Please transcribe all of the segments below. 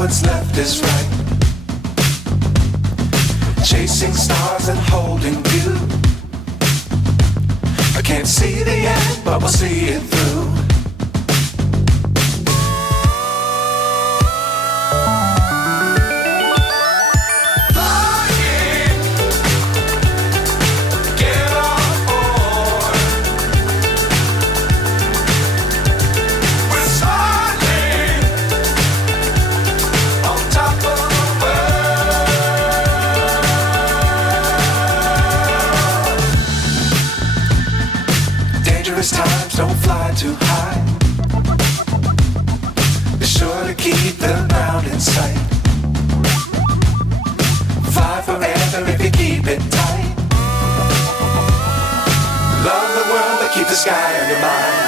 what's left is right. Chasing stars and holding you. I can't see the end, but we'll see it through. Times don't fly too high. Be sure to keep the ground in sight. Fly forever if you keep it tight. Love the world but keep the sky on your mind.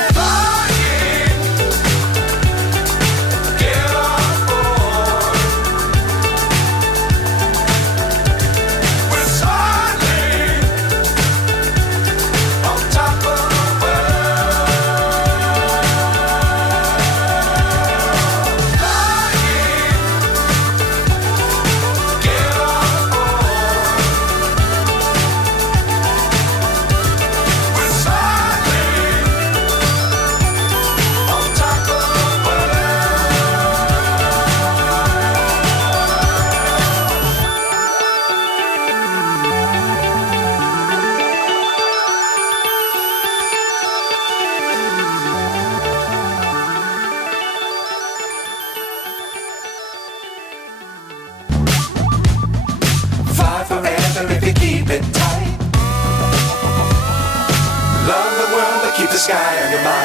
If you keep it tight. Love the world but keep the sky on your mind.